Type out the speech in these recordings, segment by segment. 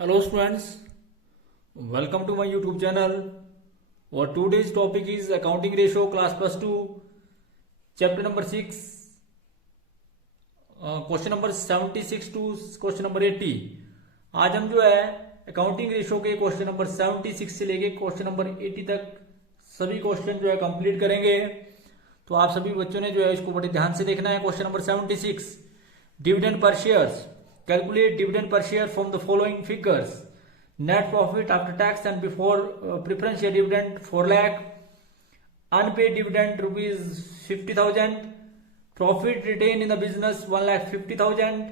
Hello students, welcome to my YouTube channel. Our today's topic is accounting ratio class plus 2, chapter number 6, question number 76 to question number 80. आज हम जो है accounting ratio के question number 76 से लेके question number 80 तक सभी question जो है कंप्लीट करेंगे। तो आप सभी बच्चों ने जो है इसको बड़े ध्यान से देखना है। Question number 76, dividend per shares. Calculate dividend per share from the following figures: net profit after tax and before preference share dividend 4 lakh, unpaid dividend rupees 50,000, profit retained in the business 1,50,000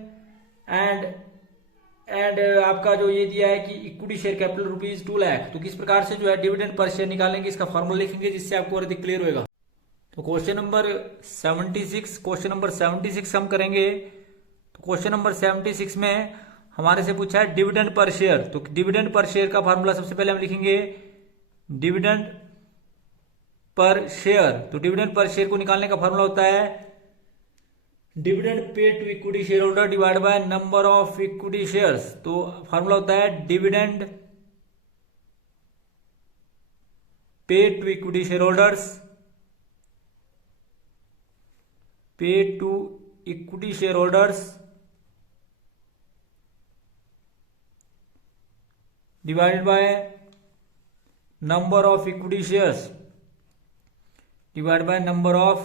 and आपका जो ये दिया है कि equity share capital rupees 2 lakh. तो किस प्रकार से जो है डिविडेंड पर शेयर निकालेंगे इसका फॉर्मूला लिखेंगे जिससे आपको और अधिक क्लियर होगा। तो क्वेश्चन नंबर 76 हम करेंगे। तो क्वेश्चन नंबर 76 में हमारे से पूछा है डिविडेंड पर शेयर। तो डिविडेंड पर शेयर का फार्मूला सबसे पहले हम लिखेंगे डिविडेंड पर शेयर। तो डिविडेंड पर शेयर को निकालने का फार्मूला होता है dividend paid to equity share holder divide by number of equity shares. तो फार्मूला होता है dividend paid to equity share holders, paid to equity share holders divided by number of equity shares divided by number of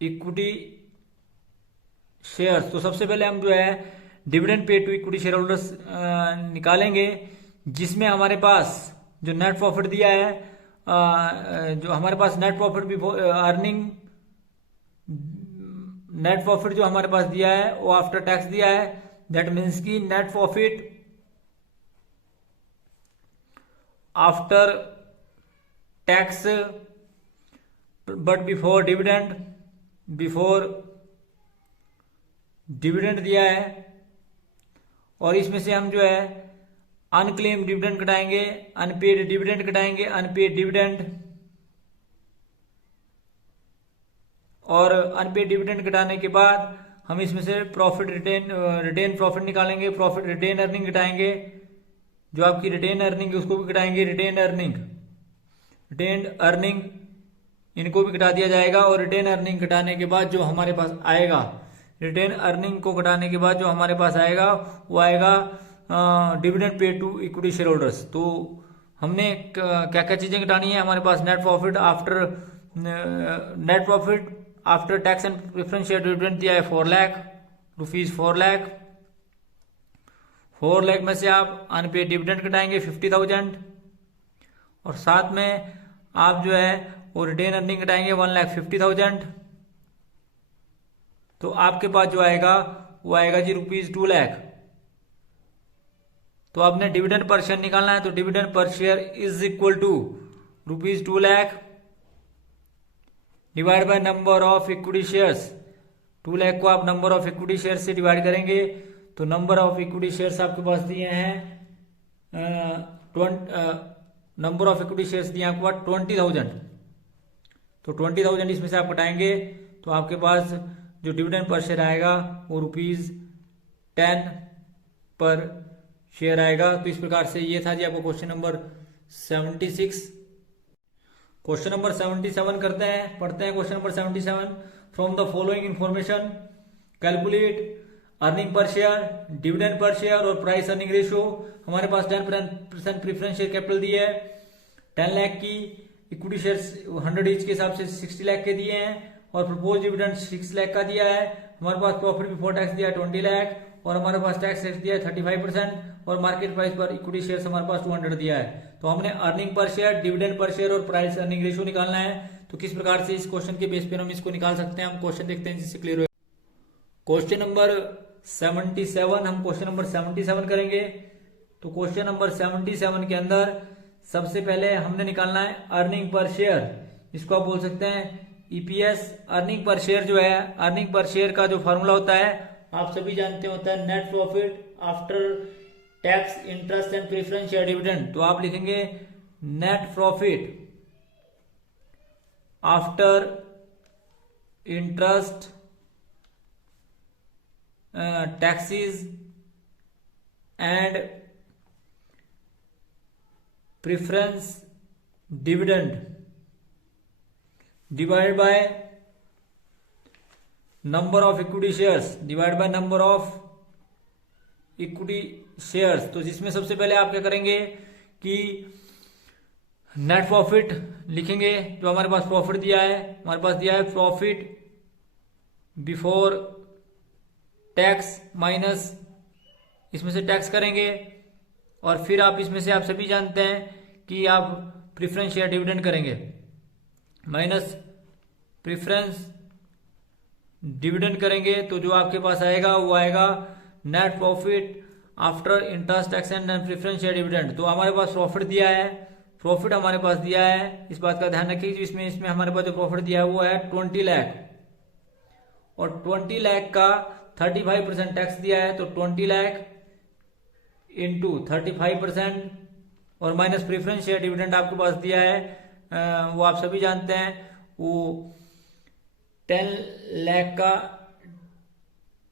equity shares। तो सबसे पहले हम जो है dividend pay to equity share holders निकालेंगे जिसमें हमारे पास जो नेट प्रॉफिट दिया है, जो हमारे पास net profit before earning, net profit जो हमारे पास दिया है वो आफ्टर टैक्स दिया है। दैट मीन्स की net profit after tax but before dividend दिया है। और इसमें से हम जो है अनक्लेम डिविडेंड घटाएंगे, अनपेड डिविडेंड घटाएंगे, अनपेड डिविडेंड और अनपेड डिविडेंड घटाने के बाद हम इसमें से प्रॉफिट रिटेन प्रॉफिट निकालेंगे, प्रॉफिट रिटेन अर्निंग घटाएंगे, जो आपकी रिटेन अर्निंग है उसको भी घटाएंगे, रिटेन अर्निंग इनको भी घटा दिया जाएगा। और रिटेन अर्निंग घटाने के बाद जो हमारे पास आएगा, रिटेन अर्निंग को घटाने के बाद जो हमारे पास आएगा वो आएगा dividend pay to equity share holders. तो हमने क्या क्या चीजें घटानी है, हमारे पास net profit after tax and preference share dividend दिया है 4 लाख रुपीज, 4 लाख में से आप अनपेड डिविडेंड घटाएंगे 50,000 और साथ में आप जो है वो रिटेन अर्निंग घटाएंगे 1,50,000। तो आपके पास जो आएगा वो आएगा जी रुपीज 2 लाख। तो आपने डिविडेंड पर शेयर निकालना है। तो डिविडेंड पर share is equal to rupees 2 lakh divide by number of equity shares. 2 lakh को आप नंबर ऑफ इक्विटी शेयर से डिवाइड करेंगे। तो नंबर ऑफ इक्विटी शेयर्स आपके पास दिए हैं नंबर ऑफ इक्विटी शेयर्स दिए आपके पास 20,000। तो 20,000 इसमें से आप घटाएंगे तो आपके पास जो डिविडेंड पर शेयर आएगा वो रुपीज 10 पर शेयर आएगा। तो इस प्रकार से ये था जी आपको क्वेश्चन नंबर 76। क्वेश्चन नंबर 77 करते हैं, पढ़ते हैं question number 77। From the following information calculate earning per share, dividend per share और प्राइस अर्निंग रेशियो। हमारे पास 10% प्रीफरेंस शेयर कैपिटल दिए है, 10 लाख की इक्विटी शेयर्स 100 ईच के हिसाब से 60 लाख के दिए हैं और प्रपोज डिविडेंड 6 लाख का दिया है। हमारे पास प्रॉफिट बिफोर टैक्स दिया है 20 लाख और हमारे पास टैक्स दिया है 35% और मार्केट प्राइस पर इक्विटी शेयर्स हमारे पास 200 दिया है। तो हमने earning per share, dividend per share और प्राइस अर्निंग रेशियो निकालना है। तो किस प्रकार से इस क्वेश्चन के बेस पर हम इसको निकाल सकते हैं, हम क्वेश्चन देखते हैं जिससे क्लियर हो। क्वेश्चन नंबर 77, हम क्वेश्चन नंबर 77 करेंगे। तो क्वेश्चन नंबर 77 के अंदर सबसे पहले हमने निकालना है अर्निंग पर शेयर, इसको आप बोल सकते हैं ईपीएस। अर्निंग पर शेयर जो है, अर्निंग पर शेयर का जो फॉर्मूला होता है आप सभी जानते होता है net profit after tax interest and preference share dividend. तो आप लिखेंगे net profit after interest, taxes and preference dividend divide by number of equity shares divide by number of equity shares. तो जिसमें सबसे पहले आप क्या करेंगे कि नेट प्रॉफिट लिखेंगे। जो हमारे पास प्रॉफिट दिया है, हमारे पास दिया है प्रॉफिट बिफोर टैक्स माइनस, इसमें से टैक्स करेंगे और फिर आप इसमें से आप सभी जानते हैं कि आप प्रेफरेंस शेयर डिविडेंड करेंगे माइनस प्रेफरेंस डिविडेंड करेंगे। तो जो आपके पास आएगा वो आएगा net profit after interest tax and preference share dividend. तो हमारे पास प्रॉफिट दिया है, प्रॉफिट हमारे पास दिया है, इस बात का ध्यान रखिए। इसमें हमारे पास जो प्रॉफिट दिया है वो है 20 लाख और 20 लाख का 35% टैक्स दिया है। तो 20 लाख इंटू 35% और माइनस प्रेफरेंस शेयर डिविडेंड आपके पास दिया है, वो आप सभी जानते हैं, वो 10 लाख का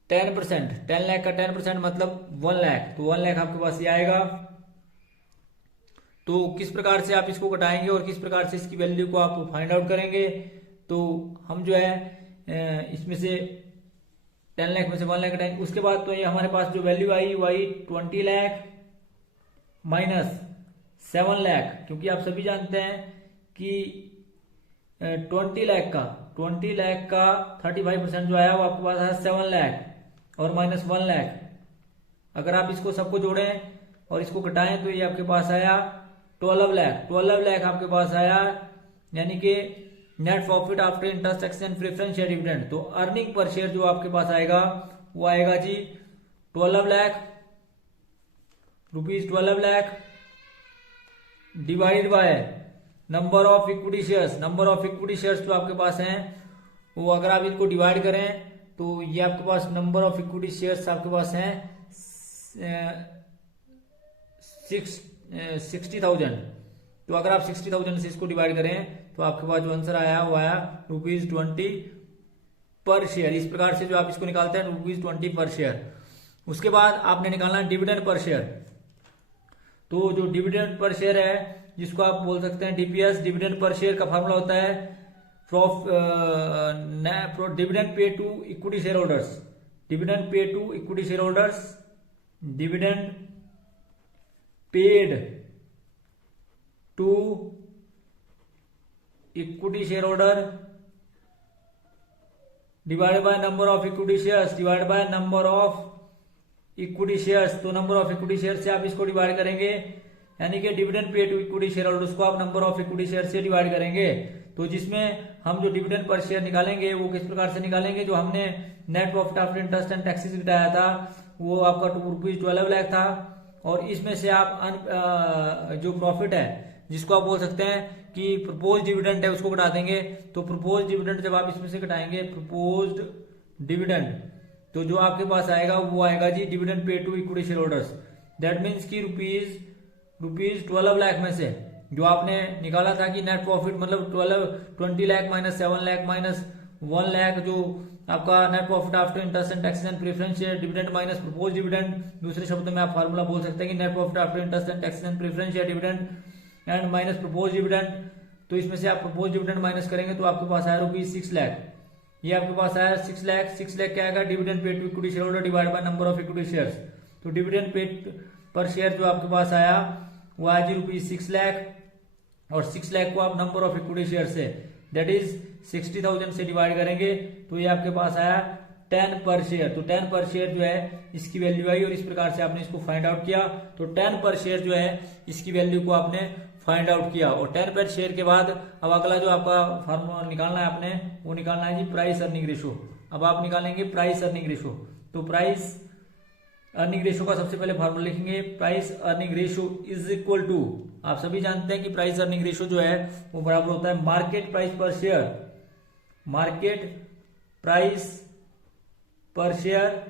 10%, 10 लाख का 10% मतलब 1 लाख। तो 1 लाख आपके पास ये आएगा। तो किस प्रकार से आप इसको घटाएंगे और किस प्रकार से इसकी वैल्यू को आप फाइंड आउट करेंगे। तो हम जो है इसमें से 10 लाख में से 1 लाख घटाएंगे। उसके बाद तो ये हमारे पास जो वैल्यू आई वो आई 20 लाख माइनस 7 लाख, क्योंकि आप सभी जानते हैं कि 20 लाख का 35% जो आया वो आपके पास है 7 लाख और माइनस 1 लाख। अगर आप इसको सबको जोड़ें और इसको घटाएं तो ये आपके पास आया 12 लाख। 12 लाख आपके पास आया, यानी कि net profit after interest tax and preference share dividend. तो अर्निंग पर शेयर जो आपके पास आएगा वो आएगा जी 12 lakh rupees, 12 lakh divide by number of equity shares. Number of equity shares जो आपके पास हैं वो अगर आप इनको डिवाइड करें तो ये आपके पास नंबर ऑफ इक्विटी शेयर्स आपके पास हैं 60,000। तो अगर आप 60,000 से इसको डिवाइड करें तो आपके पास जो आंसर आया वो आया ₹20 पर शेयर। इस प्रकार से जो आप इसको निकालते हैं ₹20 पर शेयर। उसके बाद आपने निकालना डिविडेंड पर शेयर। तो जो डिविडेंड पर शेयर है जिसको आप बोल सकते हैं डीपीएस, डिविडेंड पर शेयर का फॉर्मूला होता है dividend pay to equity share holders, dividend pay to equity share holders, dividend paid to equity share holder divide by number of equity shares divide by number of equity shares. तो number of equity share से आप इसको divide करेंगे, यानी कि dividend pay to equity share holders को आप number of equity share से डिवाइड करेंगे। तो जिसमें हम जो डिविडेंड पर शेयर निकालेंगे वो किस प्रकार से निकालेंगे, जो हमने net profit after interest and taxes घटाया था वो आपका ₹12 लाख था। और इसमें से आप जो प्रॉफिट है जिसको आप बोल सकते हैं कि प्रपोज डिविडेंड है उसको घटा देंगे। तो प्रपोज डिविडेंड जब आप इसमें से घटाएंगे प्रपोज्ड डिविडेंड, तो जो आपके पास आएगा वो आएगा जी dividend pay to equity share holders. That means की रुपीज 12 लाख में से जो आपने निकाला था कि नेट प्रॉफिट मतलब 20 लाख माइनस 7 लाख माइनस 1 लाख, जो आपका net profit after interest and taxes and preference share dividend minus propose dividend. दूसरे शब्दों में आप फार्मूला बोल सकते हैं कि net profit after interest and taxes and preference share dividend and minus propose dividend. तो इसमें से आप प्रपोज डिविडेंड माइनस करेंगे तो आपके पास आया ₹6 लाख। ये आपके पास आया 6 लाख। 6 लाख क्या आएगा, dividend paid to equity share holder divide by number of equity shares. तो डिविडेंड पेड पर शेयर जो आपके पास आया वो आया जी ₹6 लाख, और 6 लाख को आप number of equity share say that is 60,000 से डिवाइड करेंगे तो ये आपके पास आया 10 पर शेयर। तो 10 पर शेयर जो है इसकी वैल्यू आई और इस प्रकार से आपने इसको फाइंड आउट किया। तो 10 पर शेयर जो है इसकी वैल्यू को आपने फाइंड आउट किया। और 10 पर शेयर के बाद अब अगला जो आपका फार्मूला निकालना है आपने वो निकालना है जी प्राइस अर्निंग रेशो। अब आप निकालेंगे प्राइस अर्निंग रेशो। तो प्राइस अर्निंग रेशो का सबसे पहले फार्मूला लिखेंगे, price earning ratio is equal to, आप सभी जानते हैं कि प्राइस अर्निंग रेशो जो है वो बराबर होता है मार्केट प्राइस पर शेयर, मार्केट प्राइस पर share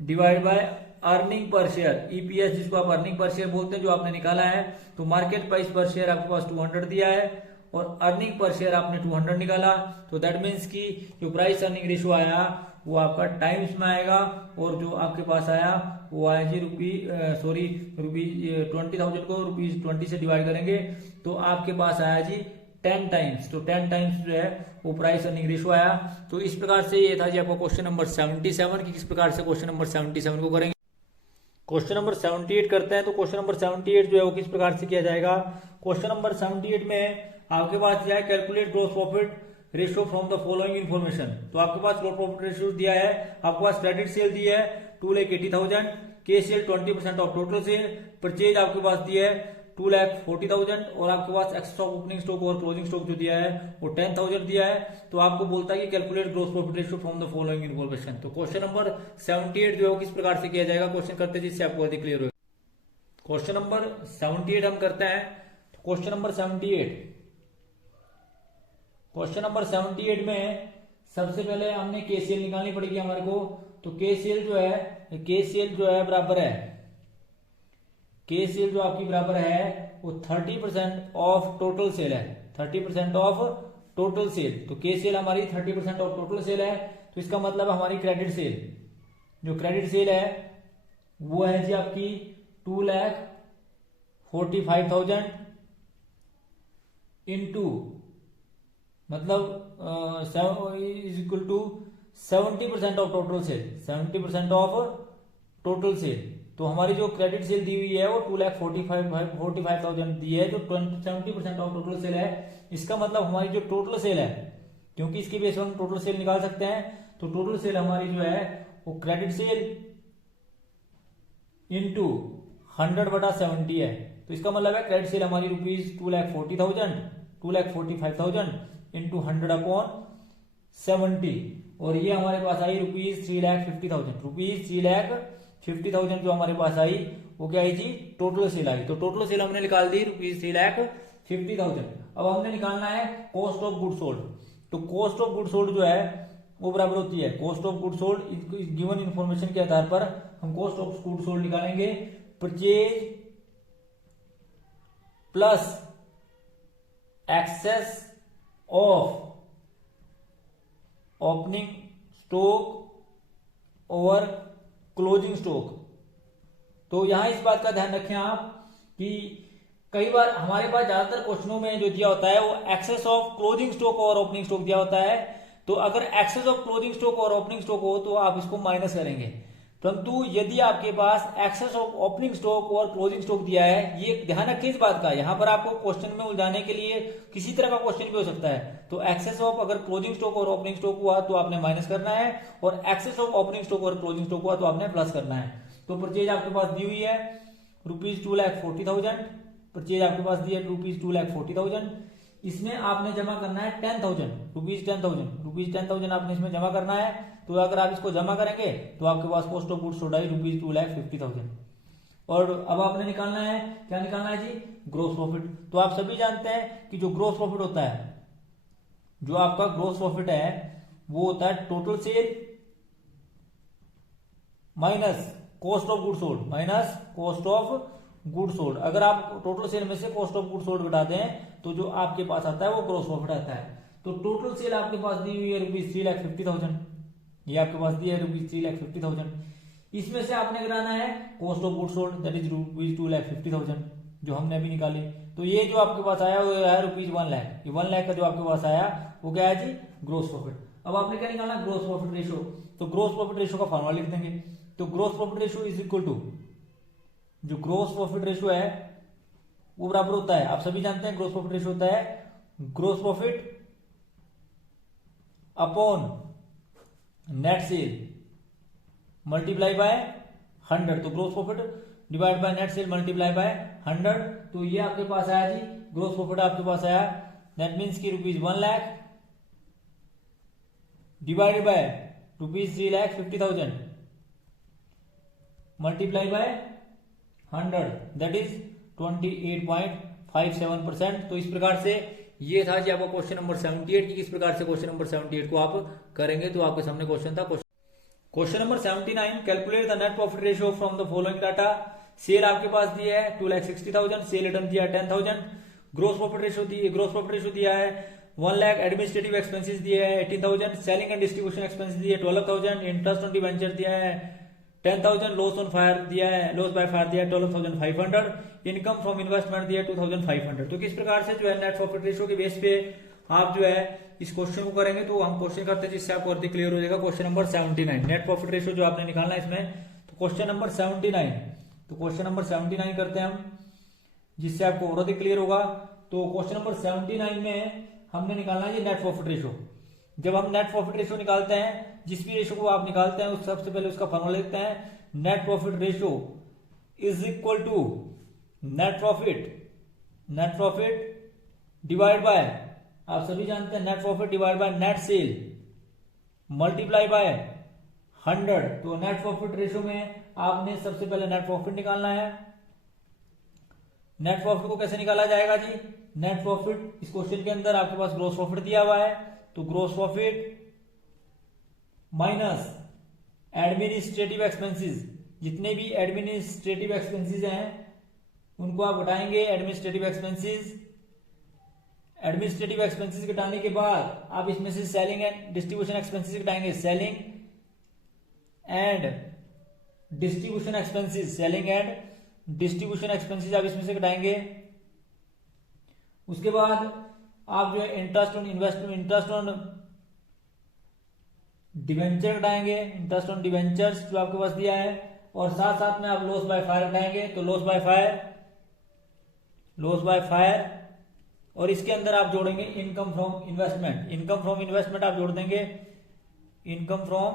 divide by earning per share, EPS जिसको आप अर्निंग पर शेयर बोलते हैं, जो आपने निकाला है। तो मार्केट प्राइस पर शेयर आपके पास 200 दिया है और अर्निंग पर शेयर आपने 200 निकाला। तो दैट मीन्स कि जो प्राइस अर्निंग रेशो आया वो आपका टाइम्स में आएगा और जो आपके पास आया वो आया जी रुपीज 20,000 को रुपीज 20 से डिवाइड करेंगे तो आपके पास आया जी 10 टाइम्स। तो 10 टाइम्स जो है वो प्राइस अर्निंग रेशियो आया। तो इस प्रकार से ये था जी आपका क्वेश्चन नंबर 77 की किस प्रकार से क्वेश्चन नंबर 77 को करेंगे। क्वेश्चन नंबर 78 करते हैं। तो क्वेश्चन नंबर 78 जो है वो किस प्रकार से किया जाएगा। क्वेश्चन नंबर 78 में आपके पास दिया है calculate gross profit ratio from the following information. तो आपके पास ग्रॉस प्रॉफिट रेशियो दिया है, आपके पास क्रेडिट सेल दी है 2,80,000, के sale 20% of total sale, purchase आपके पास दिया है 2,40,000 और आपके पास एक्स्ट्रा ओपनिंग स्टॉक और क्लोजिंग स्टॉक जो दिया है वो 10,000 दिया है। तो आपको बोलता है कि calculate gross profit ratio from the following information. तो क्वेश्चन नंबर 78 जो है किस प्रकार से किया जाएगा, क्वेश्चन करते जिससे आपको अधिक क्लियर हो। क्वेश्चन नंबर 78 हम करते हैं। तो क्वेश्चन नंबर 78 में सबसे पहले हमने केसीएल निकालनी पड़ेगी हमारे को। तो केसीएल जो है बराबर है, केसीएल जो आपकी बराबर है वो 30% ऑफ टोटल सेल है, 30% ऑफ टोटल सेल। तो केसीएल हमारी 30% ऑफ टोटल सेल है। तो इसका मतलब हमारी क्रेडिट सेल, जो क्रेडिट सेल है वो है जी आपकी 2,45,000 इंटू मतलब is equal to 70% of total sale, 70% of total sale. तो हमारी जो क्रेडिट सेल दी हुई है वो 2,45,000 दी है, जो 70% ऑफ टोटल सेल है। इसका मतलब हमारी जो टोटल सेल है, क्योंकि इसके बेस पर हम टोटल सेल निकाल सकते हैं, तो टोटल सेल हमारी जो है वो क्रेडिट सेल इंटू 100/70 है। तो इसका मतलब है क्रेडिट सेल हमारी रुपीज 2,45,000 इंटू 100/70 और ये हमारे पास आई रुपीज 3,50,000 जो हमारे पास आई वो क्या आई जी टोटल सेल आई। तो टोटल सेल हमने निकाल दी रुपीज 3,50,000। अब हमने निकालना है कॉस्ट ऑफ गुड सोल्ड। तो कॉस्ट ऑफ गुड सोल्ड जो है वो बराबर होती है cost of good sold, given information के आधार पर हम कॉस्ट ऑफ गुड सोल्ड निकालेंगे, purchase plus excess of opening stock और क्लोजिंग स्टॉक। तो यहां इस बात का ध्यान रखें आप कि कई बार हमारे पास ज्यादातर क्वेश्चनों में जो दिया होता है वो एक्सेस ऑफ क्लोजिंग स्टॉक और ओपनिंग स्टॉक दिया होता है। तो अगर एक्सेस ऑफ क्लोजिंग स्टॉक और ओपनिंग स्टॉक हो तो आप इसको माइनस करेंगे, परंतु यदि आपके पास एक्सेस ऑफ ओपनिंग स्टॉक और क्लोजिंग स्टॉक दिया है, ये ध्यान रखिए इस बात का, यहां पर आपको क्वेश्चन में उलझाने के लिए किसी तरह का क्वेश्चन भी हो सकता है। तो एक्सेस ऑफ अगर क्लोजिंग स्टॉक और ओपनिंग स्टॉक हुआ तो आपने माइनस करना है, और एक्सेस ऑफ ओपनिंग स्टॉक और क्लोजिंग स्टॉक हुआ तो आपने प्लस करना है। तो परचेज आपके पास दी हुई है रुपीज 2,40,000, परचेज आपके पास दी है रुपीज 2,40,000। इसमें आपने जमा करना है 10,000 रुपीज 10,000 आपने इसमें जमा करना है। तो अगर आप इसको जमा करेंगे तो आपके पास कॉस्ट ऑफ गुड्स सोल्ड आई रुपीज 2,50,000। और अब आपने निकालना है, क्या निकालना है जी ग्रोस प्रॉफिट। तो आप सभी जानते हैं कि जो ग्रोस प्रॉफिट होता है, जो आपका ग्रोस प्रॉफिट है वो होता है total sale minus cost of good sold minus cost of good sold. अगर आप टोटल सेल में से कॉस्ट ऑफ गुड सोल्ड घटा दें तो जो आपके पास आता है वो ग्रोस प्रॉफिट आता है। तो टोटल सेल आपके पास दी हुई है रुपीज 3,50,000, ये आपके पास दी है रुपीज 3,50,000। इसमें से आपने गिराना है cost of good sold, that is rupees 2,50,000 जो हमने अभी निकाली। तो ये जो आपके पास आया वो है रुपीज 1 लाख। ये 1 लाख का जो आपके पास आया वो क्या है जी ग्रोस प्रॉफिट। अब आपने क्या निकालना ग्रोस प्रॉफिट रेशियो। तो ग्रोस प्रॉफिट रेशियो का फॉर्मूला लिख देंगे। तो gross profit ratio is equal to, जो ग्रोस प्रॉफिट रेशियो है वो बराबर होता है, आप सभी जानते हैं ग्रोस प्रॉफिट रेशियो होता है gross profit upon net sale multiply by 100। तो gross profit divide by net sale multiply by 100। तो ये आपके पास आया जी ग्रोस प्रॉफिट आपके पास आया, दैट मीन्स की rupees 1 lakh divided by rupees 3,50,000 multiply by 100, that is 28.57%। तो इस प्रकार से ये था जी आपका क्वेश्चन नंबर 78 की किस प्रकार से क्वेश्चन नंबर 78 को आप करेंगे। तो आपके सामने क्वेश्चन था। Question number 79, calculate the net profit ratio from the following data. Sale आपके पास दिया है 2,60,000, सेल रिटर्न दिया है 10,000, ग्रोस प्रॉफिट रेशियो दिया है 1 लाख, एडमिनिस्ट्रेटिव एक्सपेंसेस दिए है 18,000, सेलिंग एंड डिस्ट्रीब्यूशन एक्सपेंसेस दिए 12,000, इंटरेस्ट ऑन डिवेंचर दिया है 10,000 लॉस ऑन फायर दिया है, लॉस बाय फायर दिया है 12,500, इनकम फ्रॉम इन्वेस्टमेंट दिया है 2,500। तो किस प्रकार से जो है नेट प्रॉफिट रेशियो के बेस पे आप जो है इस क्वेश्चन को करेंगे। तो हम क्वेश्चन करते हैं जिससे आपको अर्थ क्लियर हो जाएगा। Question number 79 net profit ratio जो आपने निकालना है इसमें, तो क्वेश्चन नंबर 79, तो क्वेश्चन नंबर 79 करते हैं हम जिससे आपको और अधिक क्लियर होगा। तो क्वेश्चन नंबर 79 में हमने निकालना है ये नेट प्रॉफिट रेशियो। जब हम नेट प्रॉफिट रेशियो निकालते हैं, जिस भी रेशियो को आप निकालते हैं उस सबसे पहले उसका फॉर्मूला लिखते हैं, net profit ratio is equal to net profit divide by, आप सभी जानते हैं net profit divide by net sale multiply by 100। तो नेट प्रॉफिट रेशियो में आपने सबसे पहले नेट प्रॉफिट निकालना है। नेट प्रॉफिट को कैसे निकाला जाएगा जी? नेट प्रॉफिट इस क्वेश्चन के अंदर आपके पास ग्रॉस प्रॉफिट दिया हुआ है, तो gross profit minus administrative expenses, जितने भी एडमिनिस्ट्रेटिव एक्सपेंसेस हैं उनको आप घटाएंगे। एडमिनिस्ट्रेटिव एक्सपेंसेस घटाने के बाद आप इसमें से सेलिंग एंड डिस्ट्रीब्यूशन एक्सपेंसेस घटाएंगे। सेलिंग एंड डिस्ट्रीब्यूशन एक्सपेंसेस आप इसमें से घटाएंगे। उसके बाद आप जो है इंटरेस्ट ऑन डिवेंचर घटाएंगे, इंटरेस्ट ऑन डिवेंचर्स जो आपके पास दिया है, और साथ साथ में आप लॉस बाय फायर घटाएंगे। तो लॉस बाय फायर और इसके अंदर आप जोड़ेंगे इनकम फ्रॉम इन्वेस्टमेंट आप जोड़ देंगे। इनकम फ्रॉम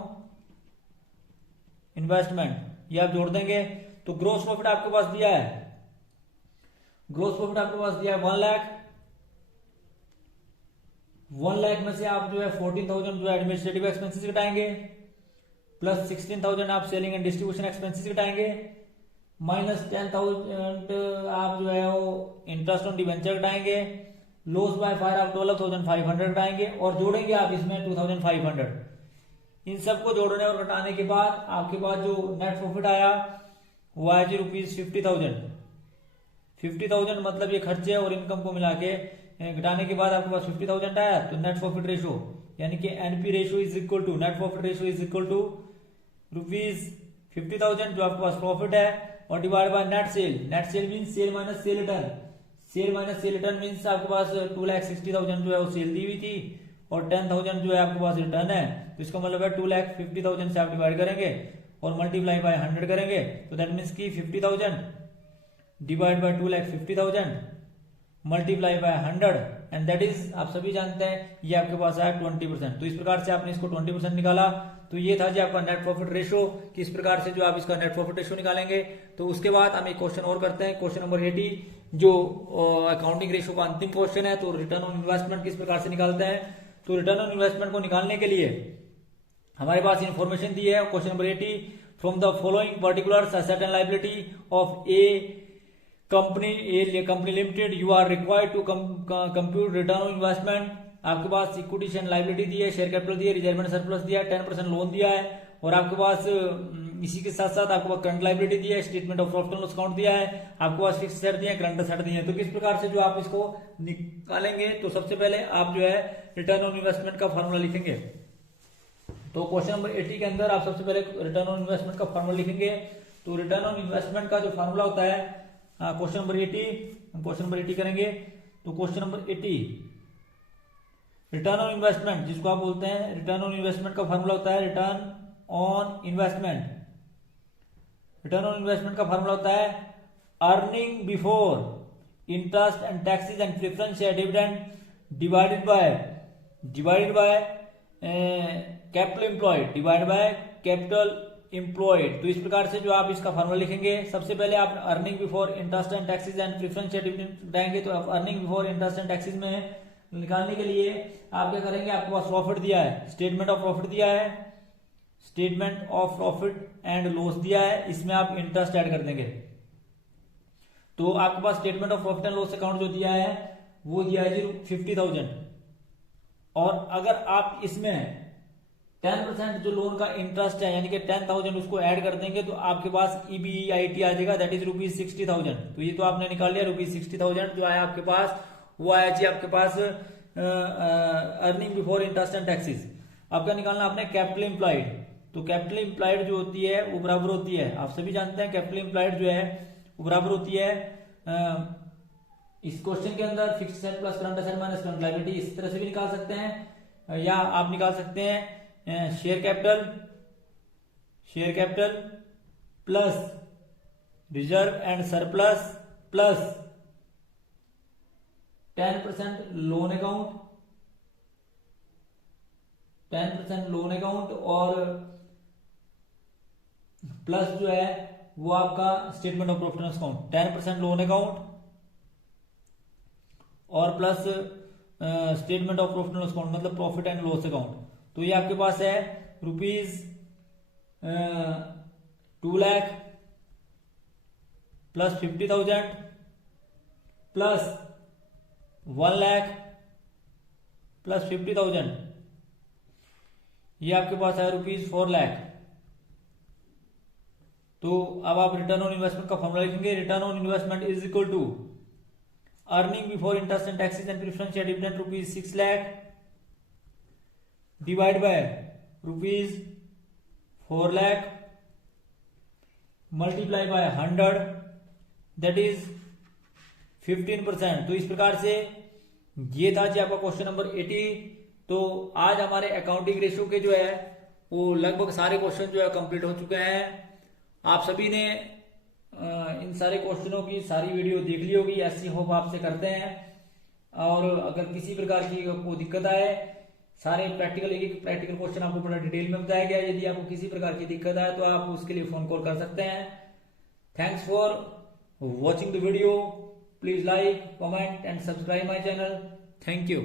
इन्वेस्टमेंट ये आप जोड़ देंगे। तो ग्रोस प्रॉफिट आपके पास दिया है, 1 लाख में से आप जो है 14,000 जो एडमिनिस्ट्रेटिव एक्सपेंसेस घटाएंगे, प्लस 16,000 आप सेलिंग एंड डिस्ट्रीब्यूशन एक्सपेंसेस घटाएंगे, माइनस 10,000 आप जो है वो इंटरेस्ट ऑन डिवेंचर घटाएंगे, लॉस बाय फायर आप 12,500 घटाएंगे और जोड़ेंगे आप इसमें 2,500। इन सबको जोड़ने और घटाने के बाद आपके पास जो नेट प्रॉफिट आया वो आया जी ₹50,000 मतलब ये खर्चे और इनकम को मिला के घटाने के बाद आपके पास 50,000 आया। तो नेट प्रॉफिट रेशियो यानी कि NP ratio is equal to net profit ratio is equal to ₹50,000 जो आपके पास प्रॉफिट है और divide by net sale means sale minus sale return means आपके पास 2,60,000 जो है वो सेल दी हुई थी और 10,000 जो है आपके पास रिटर्न है। तो इसका मतलब है 2,50,000 से आप डिवाइड करेंगे और मल्टीप्लाई बाय 100 करेंगे। तो दैट मीन्स की 50,000 divide by 2,50,000 multiply by 100 and that is, आप सभी जानते हैं ये आपके पास आया 20%। तो इस प्रकार से आपने इसको 20% निकाला। तो ये था जी आपका नेट प्रॉफिट रेशियो, किस प्रकार से जो आप इसका नेट प्रॉफिट रेशियो निकालेंगे। तो उसके बाद हम एक क्वेश्चन और करते हैं, क्वेश्चन नंबर 80 जो अकाउंटिंग रेशियो का अंतिम क्वेश्चन है। तो रिटर्न ऑन इन्वेस्टमेंट किस प्रकार से निकालते हैं। तो रिटर्न ऑन इन्वेस्टमेंट को निकालने के लिए हमारे पास इंफॉर्मेशन दी है। Question number 80, from the following particulars asset and liability of a company limited you are required to compute return on investment. आपके पास इक्विटी शेयर लायबिलिटी दी है, शेयर कैपिटल दिया है, रिजर्व सरप्लस दिया है, 10% लोन दिया है और आपके पास इसी के साथ साथ आपके पास करंट लायबिलिटी दिया है, statement of profit and loss account दिया है, आपके पास फिक्स एसेट दिए हैं, करंट एसेट दिए हैं। तो किस प्रकार से जो आप इसको निकालेंगे। तो सबसे पहले आप जो है रिटर्न ऑन इन्वेस्टमेंट का फॉर्मूला लिखेंगे। तो क्वेश्चन नंबर 80 के अंदर आप सबसे पहले रिटर्न ऑन इन्वेस्टमेंट का फॉर्मूला लिखेंगे। तो रिटर्न ऑन इन्वेस्टमेंट का जो फॉर्मूला होता है क्वेश्चन नंबर 80 करेंगे। तो question number 80 return on investment जिसको आप बोलते हैं, रिटर्न ऑन इन्वेस्टमेंट का फॉर्मूला होता है रिटर्न ऑन इन्वेस्टमेंट का फॉर्मूला होता है earning before interest and taxes and preference share dividend divided by capital employed. तो इस प्रकार से जो आप इसका फॉर्मूला लिखेंगे। सबसे पहले आप earning before interest and taxes and preference share dividend डालेंगे। तो earning before interest and taxes में निकालने के लिए आप क्या करेंगे, आपके पास प्रॉफिट दिया है, स्टेटमेंट ऑफ प्रॉफिट दिया है, statement of profit and loss दिया है, इसमें आप इंटरेस्ट ऐड कर देंगे। तो आपके पास statement of profit and loss account जो दिया है वो दिया है 50,000 और अगर आप इसमें 10% जो लोन का इंटरेस्ट है यानी कि 10,000 उसको ऐड कर देंगे तो आपके पास EBIT आ जाएगा, दैट इज ₹60,000। तो ये तो आपने निकाल लिया, ₹60,000 जो आया आपके पास वो आया जी आपके पास earning before interest and taxes. आपका निकालना आपने कैपिटल तो कैपिटल इंप्लाइड जो होती है वो बराबर होती है, आप सभी जानते हैं कैपिटल इंप्लाइड जो है वो बराबर होती है इस क्वेश्चन के अंदर fixed asset plus current asset minus current liability, इस तरह से भी निकाल सकते हैं, या आप निकाल सकते हैं share capital plus reserve and surplus plus 10% loan account, 10% loan account और प्लस जो है वो आपका statement of profit and loss account, 10% loan account और plus statement of profit and loss account मतलब प्रॉफिट एंड लॉस अकाउंट। तो ये आपके पास है rupees 2 lakh plus 50,000 plus 1 lakh plus 50,000, ये आपके पास है रुपीज 4 लाख। तो अब आप रिटर्न ऑन इन्वेस्टमेंट का फॉर्मूला लिखेंगे, return on investment is equal to earning before interest and taxes and preference share dividend rupees 6 lakh divide by rupees 4 lakh multiply by 100 that is 15%। तो इस प्रकार से ये था जी आपका क्वेश्चन नंबर 80। तो आज हमारे अकाउंटिंग रेशियो के जो है वो लगभग सारे क्वेश्चन जो है कंप्लीट हो चुके हैं। आप सभी ने इन सारे क्वेश्चनों की सारी वीडियो देख ली होगी, ऐसी होप आपसे करते हैं। और अगर किसी प्रकार की आपको दिक्कत आए, सारे प्रैक्टिकल क्वेश्चन आपको बड़ा डिटेल में बताया गया, यदि आपको किसी प्रकार की दिक्कत आए तो आप उसके लिए फोन कॉल कर सकते हैं। Thanks for watching the video, please like, comment and subscribe my channel. Thank you.